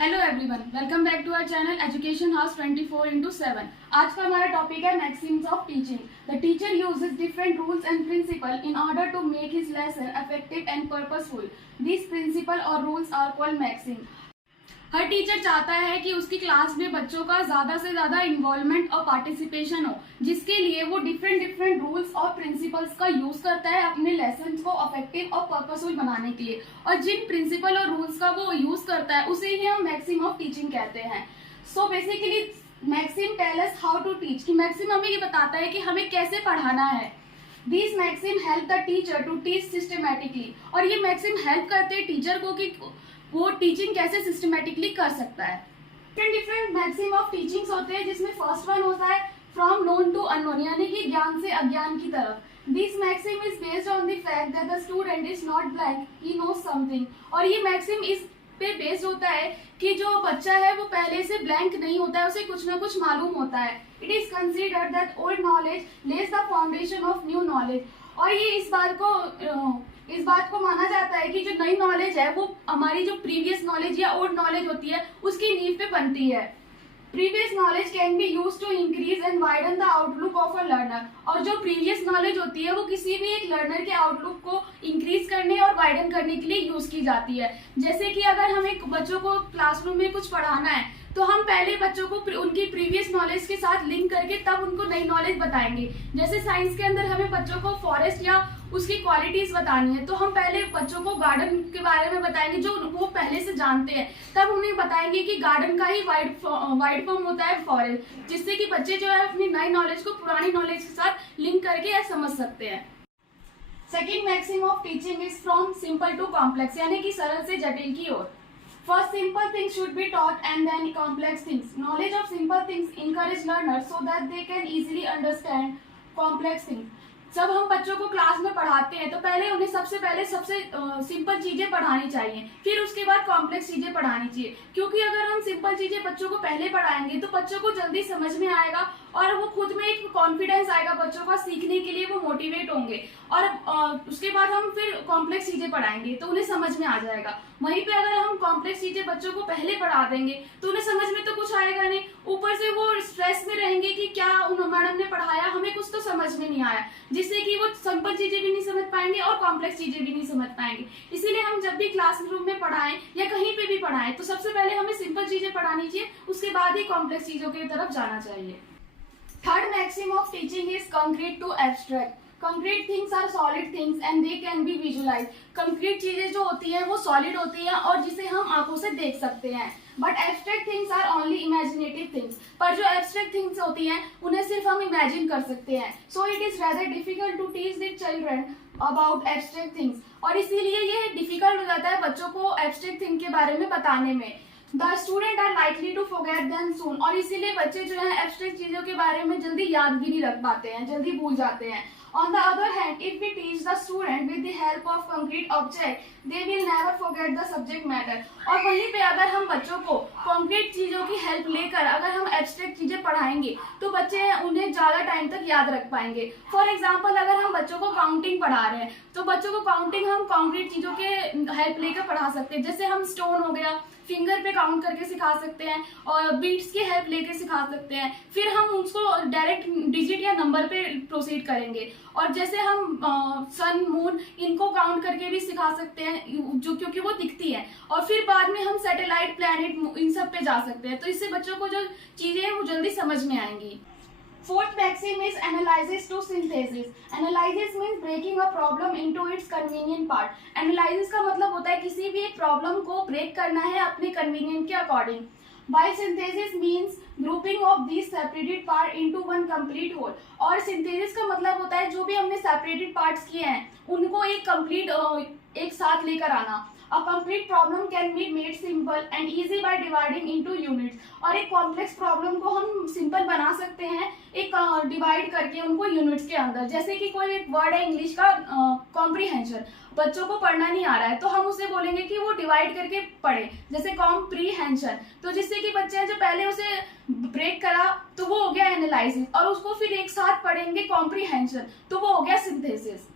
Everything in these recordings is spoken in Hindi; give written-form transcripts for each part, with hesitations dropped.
Hello everyone, welcome back to our channel Education House 24/7। आज का हमारा टॉपिक है maxims of teaching. The teacher uses different rules and principle in order to make his lesson effective and purposeful. This principle और रूल्स आर कॉल्ड मैक्सिम। हर टीचर चाहता है कि उसकी क्लास में बच्चों का ज्यादा से ज्यादा इन्वॉल्वमेंट और पार्टिसिपेशन हो, जिसके लिए वो डिफरेंट रूल्स और प्रिंसिपल्स का यूज करता है अपने लेसन को इफेक्टिव और पर्पसफुल बनाने के लिए। और जिन प्रिंसिपल और रूल्स का वो यूज करता है उसे ही हम मैक्सिम ऑफ टीचिंग कहते हैं। So basically maxim tell us how to teach, कि मैक्सिम हमें ये बताता है कि हमें कैसे पढ़ाना है। These maxim help the teacher to teach systematically। और ये मैक्सिम हेल्प करते हैं टीचर को कि वो टीचिंग कैसे सिस्टमेटिकली कर सकता है। डिफरेंट मैक्सिम ऑफ टीचिंग्स होते हैं, जिसमें फर्स्ट वन होता है फ्रॉम नोन टू अननोन, यानी कि ज्ञान से अज्ञान की तरफ। This maxim is based on the fact that the student is not blank, he knows something. और ये मैक्सिम इस पे बेस्ड होता है कि जो बच्चा है वो पहले से ब्लैंक नहीं होता है, उसे कुछ ना कुछ मालूम होता है। It is considered that old knowledge Lay's the foundation of new knowledge. और ये इस बात को माना जाता है कि जो नई नॉलेज है वो हमारी जो प्रीवियस नॉलेज या ओल्ड नॉलेज होती है उसकी नींव पे बनती है। Previous knowledge can be use to increase and widen the outlook of a learner. और जो प्रीवियस नॉलेज होती है वो किसी भी एक लर्नर के आउटलुक को इंक्रीज करने और वाइडन करने के लिए यूज की जाती है। जैसे कि अगर हमें बच्चों को क्लासरूम में कुछ पढ़ाना है तो हम पहले बच्चों को उनकी प्रीवियस नॉलेज के साथ लिंक करके तब उनको नई नॉलेज बताएंगे। जैसे साइंस के अंदर हमें बच्चों को फॉरेस्ट या उसकी क्वालिटीज बतानी है तो हम पहले बच्चों को गार्डन के बारे में बताएंगे जो वो पहले से जानते हैं, तब उन्हें बताएंगे कि गार्डन का ही वाइड फॉर्म होता है फॉरेस्ट, जिससे कि बच्चे जो है अपनी नई नॉलेज को पुरानी नॉलेज के साथ लिंक करके समझ सकते हैं। Second maxim of teaching is from simple to complex, यानी कि सरल से जटिल की ओर। First, simple things should be taught and then complex things. Knowledge of simple things encourage learners so that they can easily understand complex things. जब हम बच्चों को क्लास में पढ़ाते हैं तो पहले उन्हें सबसे सिंपल चीजें पढ़ानी चाहिए, फिर उसके बाद कॉम्प्लेक्स चीजें पढ़ानी चाहिए। क्योंकि अगर हम सिंपल चीजें बच्चों को पहले पढ़ाएंगे तो बच्चों को जल्दी समझ में आएगा और वो खुद में एक कॉन्फिडेंस आएगा बच्चों का, सीखने के लिए वो मोटिवेट होंगे। और उसके बाद हम फिर कॉम्प्लेक्स चीजें पढ़ाएंगे तो उन्हें समझ में आ जाएगा। वहीं पे अगर हम कॉम्प्लेक्स चीजें बच्चों को पहले पढ़ा देंगे तो उन्हें समझ में तो कुछ आएगा नहीं, ऊपर से वो स्ट्रेस में रहेंगे कि क्या उन मैडम ने पढ़ाया, हमें कुछ तो समझ में नहीं आया, जिससे कि वो सिंपल चीजें भी नहीं समझ पाएंगे और कॉम्प्लेक्स चीजें भी नहीं समझ पाएंगे। इसीलिए हम जब भी क्लासरूम में पढ़ाएं या कहीं पे भी पढ़ाएं तो सबसे पहले हमें सिंपल चीजें पढ़ानी चाहिए, उसके बाद ही कॉम्प्लेक्स चीजों की तरफ जाना चाहिए। Third maxim of teaching is concrete to abstract. Concrete things are solid things and they can be visualize. Concrete चीजें जो होती हैं वो सॉलिड होती हैं और जिसे हम आंखों से देख सकते हैं। But abstract things are only imaginative things. पर जो एब्स्ट्रैक्ट थिंग्स होती हैं उन्हें सिर्फ हम इमेजिन कर सकते हैं। So it is rather difficult to teach the children about abstract things. और इसीलिए ये डिफिकल्ट हो जाता है बच्चों को एब्स्ट्रैक्ट थिंग के बारे में बताने में। The student are likely to forget them soon. और इसीलिए बच्चे जो है एब्स्ट्रैक्ट चीजों के बारे में जल्दी याद भी नहीं रख पाते हैं, जल्दी भूल जाते हैं। On the other hand, if we teach the student with the help of concrete object, they will never forget the subject matter। और वहीं पे अगर हम बच्चों को concrete चीजों की हेल्प लेकर अगर हम एब्स्ट्रैक्ट चीजें पढ़ाएंगे तो बच्चे उन्हें ज्यादा टाइम तक याद रख पाएंगे। फॉर एग्जाम्पल, अगर हम बच्चों को काउंटिंग पढ़ा रहे हैं तो बच्चों को काउंटिंग हम कॉन्क्रीट चीजों के हेल्प लेकर पढ़ा सकते हैं। जैसे हम स्टोन हो गया, फिंगर पे काउंट करके सिखा सकते हैं और बीट्स की हेल्प लेके सिखा सकते हैं। फिर हम उसको डायरेक्ट डिजिट या नंबर पे प्रोसीड करेंगे। और जैसे हम सन मून इनको काउंट करके भी सिखा सकते हैं जो क्योंकि वो दिखती है। और फिर बाद में हम सैटेलाइट, प्लैनेट इन सब पे जा सकते हैं। तो इससे बच्चों को जो चीजें हैं वो जल्दी समझ में आएंगी। Fourth maxim is analysis to synthesis. Analysis means breaking a problem into its convenient part. Analysis का मतलब होता है किसी भी एक प्रॉब्लम को ब्रेक करना है अपने कन्वीनियंट के according. While synthesis means grouping of these separated part into one complete whole। और synthesis का मतलब होता है जो भी हमने separated parts किए हैं उनको एक complete एक साथ लेकर आना। A complete problem can be made simple and easy by dividing into units। और एक कॉम्प्लेक्स प्रॉब्लम को हम सिंपल बना सकते हैं एक डिवाइड करके उनको यूनिट्स के अंदर। जैसे कि कोई एक वर्ड है इंग्लिश का कॉम्प्रीहेंशन, बच्चों को पढ़ना नहीं आ रहा है तो हम उसे बोलेंगे कि वो डिवाइड करके पढ़े, जैसे कॉम्प्रीहेंशन। तो जिससे कि बच्चे जो पहले उसे ब्रेक करा तो वो हो गया एनालिसिस, और उसको फिर एक साथ पढ़ेंगे कॉम्प्रीहेंशन तो वो हो गया synthesis.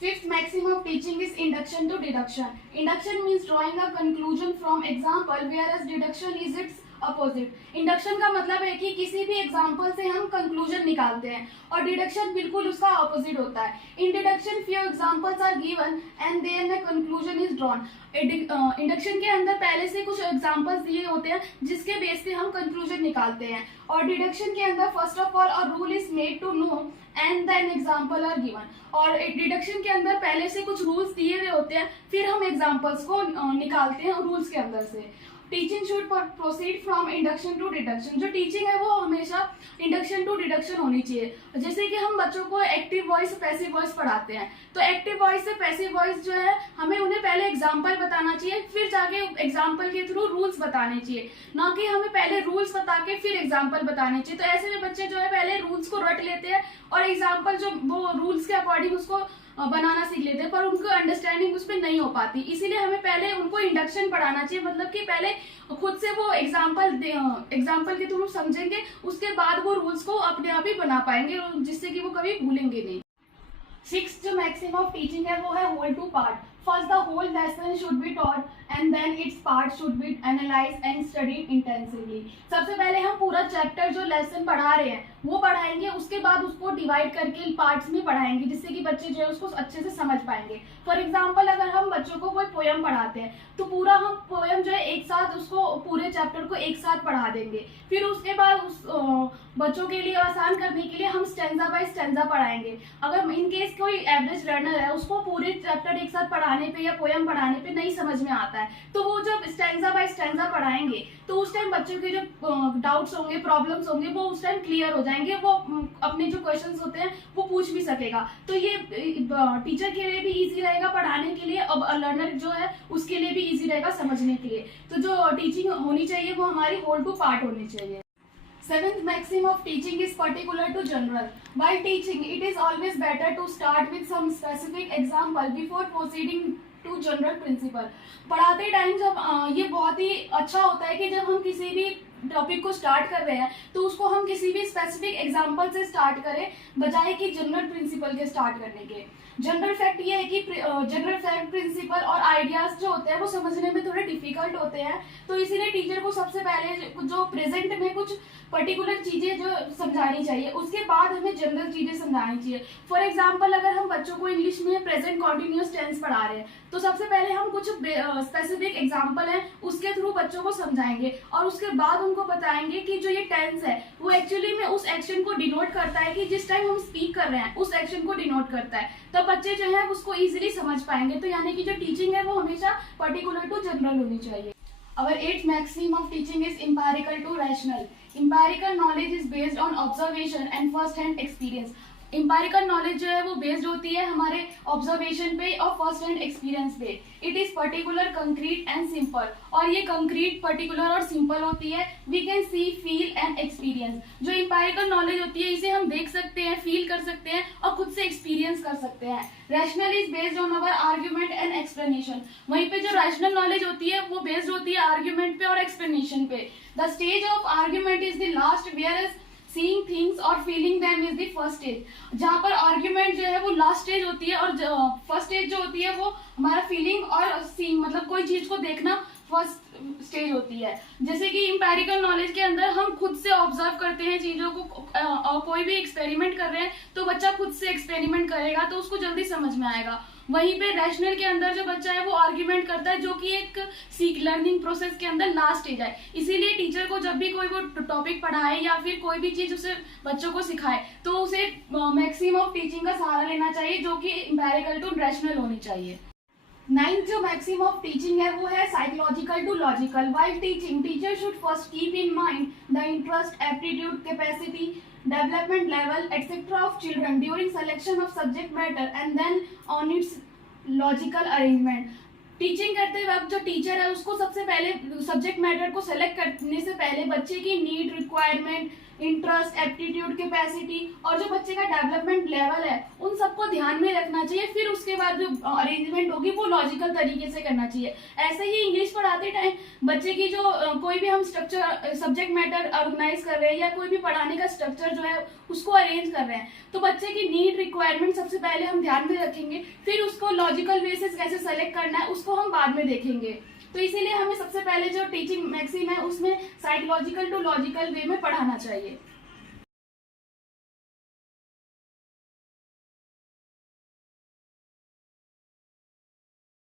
Fifth maxim of teaching is induction to deduction. Induction means drawing a conclusion from example, whereas deduction is its opposite. Induction का मतलब है कि किसी भी एग्जाम्पल से हम कंक्लूजन निकालते हैं और डिडक्शन बिल्कुल उसका अपोजिट होता है. In deduction few examples are given and there a conclusion is drawn. Induction के अंदर पहले से कुछ एग्जाम्पल्स दिए होते हैं जिसके बेस पे हम कंक्लूजन निकालते हैं, और डिडक्शन के अंदर first of all a rule is made to know and then example are given. और डिडक्शन के अंदर पहले से कुछ रूल्स दिए हुए होते हैं, फिर हम एग्जाम्पल्स को निकालते हैं रूल्स के अंदर से. Teaching should proceed from induction to deduction. जो टीचिंग है वो हमेशा इंडक्शन टू डिडक्शन होनी चाहिए. जैसे कि हम बच्चों को एक्टिव वॉइस पैसिव वॉइस पढ़ाते हैं, तो एक्टिव वॉइस से पैसिव वॉइस जो है हमें उन्हें पहले एग्जाम्पल बताना चाहिए, फिर जाके एग्जाम्पल के थ्रू रूल्स बताने चाहिए, ना कि हमें पहले रूल्स बता के फिर एग्जाम्पल बताने चाहिए. तो ऐसे में बच्चे जो है पहले रूल्स को रट लेते हैं और एग्जाम्पल जो वो रूल्स के अकॉर्डिंग उसको बनाना सीख लेते हैं, पर उनको अंडरस्टैंडिंग उस पर नहीं हो पाती. इसीलिए हमें पहले उनको इंडक्शन पढ़ाना चाहिए, मतलब कि पहले खुद से वो एग्जाम्पल के थ्रू समझेंगे, उसके बाद वो रूल्स को अपने आप ही बना पाएंगे, जिससे कि वो कभी भूलेंगे नहीं. सिक्स्थ जो मैक्सिम ऑफ टीचिंग है वो है whole to part. First, the whole lesson should be taught and then its parts should be analyzed and studied intensively. सबसे पहले हम पूरा चैप्टर जो लेसन पढ़ा रहे हैं वो पढ़ाएंगे, उसके बाद उसको डिवाइड करके पार्ट्स में पढ़ाएंगे, जिससे कि बच्चे जो है उसको अच्छे से समझ पाएंगे. फॉर एग्जाम्पल, अगर हम बच्चों को कोई पोयम पढ़ाते हैं तो पूरा हम पोयम जो है एक साथ उसको पूरे चैप्टर को एक साथ पढ़ा देंगे. फिर उसके बाद उस बच्चों के लिए आसान करने के लिए हम स्टेंजा बाय स्टेंजा पढ़ाएंगे. अगर इन केस कोई एवरेज लर्नर है, उसको पूरे चैप्टर एक साथ पढ़ाने पे या पोयम पढ़ाने पे नहीं समझ में आता है, तो वो जब स्टेंजा बाय स्टेंजा पढ़ाएंगे तो उस टाइम बच्चों के जो डाउट्स होंगे, प्रॉब्लम्स होंगे, वो उस टाइम क्लियर हो जाएंगे. वो अपने जो क्वेश्चंस होते हैं वो पूछ भी सकेगा. तो ये टीचर के लिए भी इजी रहेगा पढ़ाने के लिए, अब लर्नर जो है उसके लिए भी इजी रहेगा समझने के लिए. तो जो टीचिंग होनी चाहिए वो हमारी होल टू पार्ट होनी चाहिए. Seventh maxim of teaching is particular to general. While teaching, it is always better to start with some specific example before proceeding to general principle. पढ़ाते टाइम जब ये बहुत ही अच्छा होता है कि जब हम किसी भी टॉपिक को स्टार्ट कर रहे हैं तो उसको हम किसी भी स्पेसिफिक एग्जाम्पल से स्टार्ट करें, बजाय कि जनरल प्रिंसिपल के स्टार्ट करने के. जनरल फैक्ट ये है कि जनरल फैक्ट, प्रिंसिपल और आइडियाज जो होते हैं वो समझने में थोड़े डिफिकल्ट होते हैं, तो इसीलिए टीचर को सबसे पहले जो प्रेजेंट में कुछ पर्टिकुलर चीजें जो समझानी चाहिए, उसके बाद हमें जनरल चीजें समझानी चाहिए. फॉर एग्जाम्पल, अगर हम बच्चों को इंग्लिश में प्रेजेंट कॉन्टिन्यूअस टेंस पढ़ा रहे हैं तो सबसे पहले हम कुछ स्पेसिफिक एग्जाम्पल है उसके थ्रू बच्चों को समझाएंगे, और उसके बाद उनको बताएंगे कि जो ये टेंस है वो एक्चुअली में उस एक्शन को डिनोट करता है कि जिस टाइम हम स्पीक कर रहे हैं उस एक्शन को डिनोट करता है. तो बच्चे जो है उसको इजीली समझ पाएंगे. तो यानी कि जो टीचिंग है वो हमेशा पर्टिकुलर टू जनरल होनी चाहिए. Our eighth maxim of teaching is empirical to rational. Empirical knowledge is based on observation and first-hand experience. Empirical knowledge जो है वो बेस्ड होती है हमारे ऑब्जर्वेशन पे और फर्स्ट हैंड एक्सपीरियंस पे. It is particular, concrete and simple. और ये कंक्रीट, पर्टिकुलर और सिंपल होती है. We can see, feel and experience. जो एम्पायरिकल नॉलेज होती है इसे हम देख सकते हैं, फील कर सकते हैं और खुद से एक्सपीरियंस कर सकते हैं. Rational is based on our argument and explanation. वहीं पे जो रैशनल नॉलेज होती है वो बेस्ड होती है आर्ग्यूमेंट पे और एक्सप्लेनेशन पे. The stage of argument is the last, where is seeing things और feeling them is the first stage. जहाँ पर आर्ग्यूमेंट जो है वो लास्ट स्टेज होती है और फर्स्ट स्टेज जो होती है वो हमारा फीलिंग और सीइंग, मतलब कोई चीज को देखना, फर्स्ट स्टेज होती है. जैसे कि इंपेरिकल नॉलेज के अंदर हम खुद से ऑब्जर्व करते हैं चीजों को, कोई भी एक्सपेरिमेंट कर रहे हैं तो बच्चा खुद से एक्सपेरिमेंट करेगा तो उसको जल्दी समझ में आएगा. वहीं पे रैशनल के अंदर जो बच्चा है वो आर्ग्यूमेंट करता है, जो कि एक लर्निंग प्रोसेस के अंदर लास्ट स्टेज है. इसीलिए टीचर को जब भी कोई वो टॉपिक पढ़ाए या फिर कोई भी चीज उसे बच्चों को सिखाए तो उसे मैक्सिमम ऑफ टीचिंग का सहारा लेना चाहिए, जो कि इंपेरिकल टू रैशनल होनी चाहिए. नाइन्थ जो मैक्सिम ऑफ टीचिंग है वो है psychological to logical. While teaching, teacher should first keep in mind the interest, aptitude, capacity, development level etc of children during selection of subject matter and then on its logical arrangement. Teaching करते वक्त जो टीचर है उसको सबसे पहले सब्जेक्ट मैटर को सेलेक्ट करने से पहले बच्चे की need, requirement, interest, aptitude, capacity और जो बच्चे का डेवलपमेंट लेवल है उन सबको ध्यान में रखना चाहिए। फिर उसके बाद जो अरेंजमेंट होगी वो लॉजिकल तरीके से करना चाहिए। ऐसे ही इंग्लिश पढ़ाते टाइम बच्चे की जो कोई भी हम स्ट्रक्चर सब्जेक्ट मैटर ऑर्गेनाइज कर रहे हैं या कोई भी पढ़ाने का स्ट्रक्चर जो है उसको अरेंज कर रहे हैं तो बच्चे की नीड रिक्वायरमेंट सबसे पहले हम ध्यान में रखेंगे, फिर उसको लॉजिकल वे से कैसे सेलेक्ट करना है उसको हम बाद में देखेंगे। तो इसीलिए हमें सबसे पहले जो टीचिंग मैक्सिम है उसमें साइकोलॉजिकल टू लॉजिकल वे में पढ़ाना चाहिए।